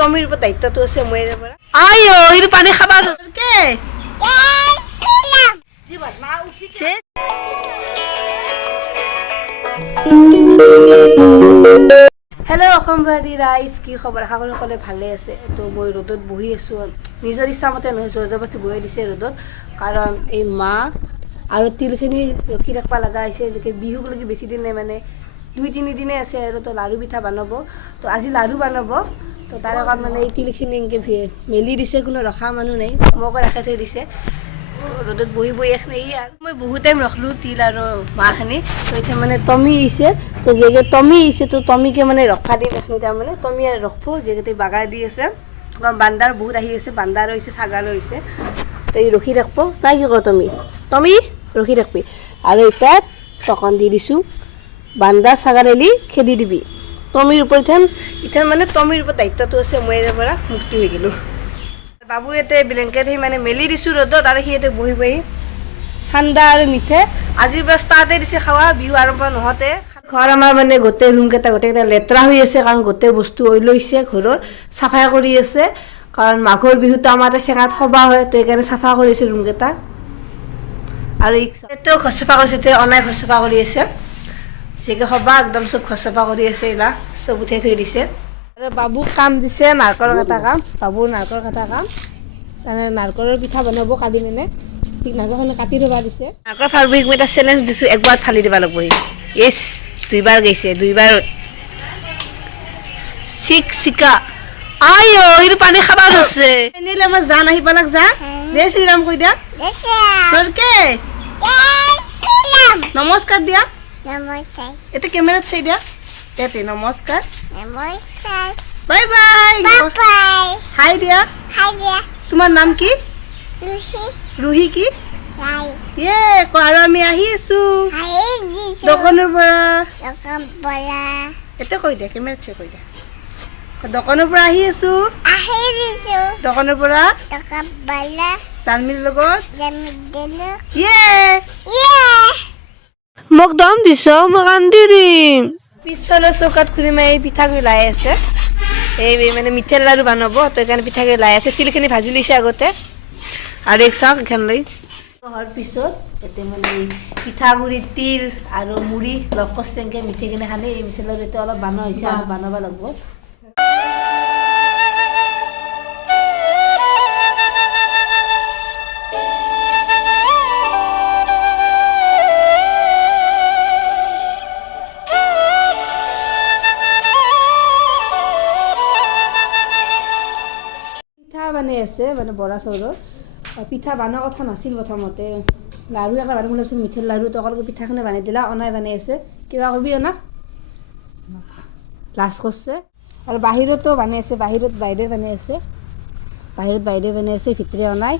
তমিৰ ওপৰত দায়িত্বটো আছে মইৰে পৰা আইও ইটো পানী খাবা কে জীবন মা উঠিছে হেল্ল' অসমবাদী ৰাইজ কি খবৰ আশা কৰোঁ সকলোৱে ভালে আছে তো মই ৰ'দত বহি আছোঁ নিজৰ ইচ্ছামতে নহয় জবৰদস্তি বহি দিছে ৰ'দত কাৰণ এই মাহ আৰু তিলখিনি ৰখি ৰাখিব লগা হৈছে যেনেকৈ বিহুলৈকে বেছি দিন নাই মানে 2-3 দিনে আছে আৰু তো লাড়ু পিঠা বনাব তো আজি লাড়ু বনাব তো তাৰে কাৰণে মানে এই তিলখিনি এনেকৈ মেলি দিছে কোনো ৰখা মানুহ নাই মোকো ৰাখি থৈ দিছে ৰ'দত বহি বহি এখনে আৰু মই বহুত টাইম ৰখলোঁ তিল আৰু মাহখিনি তো এতিয়া মানে টমি আহিছে তো যেগে টমি আহিছে তো টমিকে মানে ৰখা দিম এখনি তাৰমানে টমি আৰু ৰখব যেগেতে বাগাৰ দি আছে কাৰণ বান্দাৰ বহুত আহি আছে বান্দাৰো হৈছে ছাগালো হৈছে তো এই ৰখি ৰাখব তাই কি কৰ টমি ৰখি ৰাখবি আৰু এতিয়া টকন দি দিছোঁ বান্দা ছাগাল এলি খেদি দিবি টমিৰ ওপৰত ইথান মানে টমিৰ ওপৰত দায়িত্বটো আছে মই ইয়াৰ পৰা মুক্তি হৈ গ'লোঁ বাবু ইয়াতে ব্লেংকেট সি মানে মেলি দিছোঁ ৰ'দত আৰু সি ইয়াতে বহি বহি ঠাণ্ডা আৰু মিঠে আজিৰ পৰা ষ্টাৰ্টেই দিছে খাৱা বিহু আৰম্ভ নহওঁতে ঘৰ আমাৰ মানে গোটেই ৰুমকেইটা গোটেইকেইটা লেতেৰা হৈ আছে কাৰণ গোটেই বস্তু লৈছে ঘৰৰ চাফাই কৰি আছে কাৰণ মাঘৰ বিহুটো আমাৰ ইয়াতে চেঙাত সভা হয় তো সেইকাৰণে চাফা কৰিছে ৰুমকেইটা আৰু এতিয়াও ঘৰ চাফা কৰিছে এতিয়া অনাই ঘৰ চাফা কৰি আছে যেকে সভা একদম চব ঘৰ চাফা কৰি আছে এইবিলাক চব উঠাই থৈ দিছে আৰু বাবুক কাম দিছে নাৰিকলৰ কটা কাম বাবুৰ নাৰিকল কটা কাম তাৰমানে নাৰিকলৰ পিঠা বনাব কালি মানে ঠিক নাৰিকলখন কাটি থ'ব দিছে নাৰিকল ফালবি মই এটা চেলেঞ্জ দিছোঁ একবাৰ ফালি দিব লাগিব ইয়েছ 2বাৰ গৈছে 2বাৰ চিকা আইও ইটো পানী খাবা ধৰছে এনেলে আমাৰ জান আহি পালাক যা জয় শ্ৰীৰাম কৈ দিয়া চৰকে নমস্কাৰ দিয়া নমস্কাৰ এটা কেমেৰাত চাই দিয়া ইয়াতে নমস্কাৰ নমস্কাৰ বাই বাই বাই হাই দিয়া হাই দিয়া তোমাৰ নাম কি লুচি ৰুহি কি লাই ইয়ে আৰু আমি আহি আছো হাই দিছো দোকানৰ পৰা লকম পৰা এটা কৈ দিয়া কেমেৰাত চাই কৈ দিয়া দোকানৰ পৰা আহি আছো আহি দিছো দোকানৰ পৰা লকম পৰা চানমিৰ লগত জমি দিলো ইয়ে ইয়ে মোক দম দিছ মই কান্দি দিম পিছফালে চৌকাত খুলি মাৰি পিঠাগুড়ি লাই আছে এই মানে মিঠেৰ লাড়ু বনাব তো সেইকাৰণে পিঠাগুড়ি লাই আছে তিলখিনি ভাজি লৈছে আগতে আৰু এক চাওক এইখন লৈ হোৱাৰ পিছত এতিয়া মানে পিঠাগুড়ি তিল আৰু মুড়ি লগ কৰিছে এনেকৈ মিঠাই কিনে খালি এই মিঠেৰ লাড়ু এতিয়া অলপ বনোৱা হৈছে আৰু বনাব লাগিব বনাই আছে মানে বৰা চাউলৰ পিঠা বনোৱাৰ কথা নাছিল প্ৰথমতে লাড়ু এটা বনাব লাগিছিল মিঠেৰ লাড়ু তো অকলকে পিঠাখিনি বনাই দিলা অনাই বনাই আছে কিবা কবি অনা লাজ কৰিছে আৰু বাহিৰতো বনাই আছে বাহিৰত বাইদেউ বনাই আছে ভিতৰে অনাই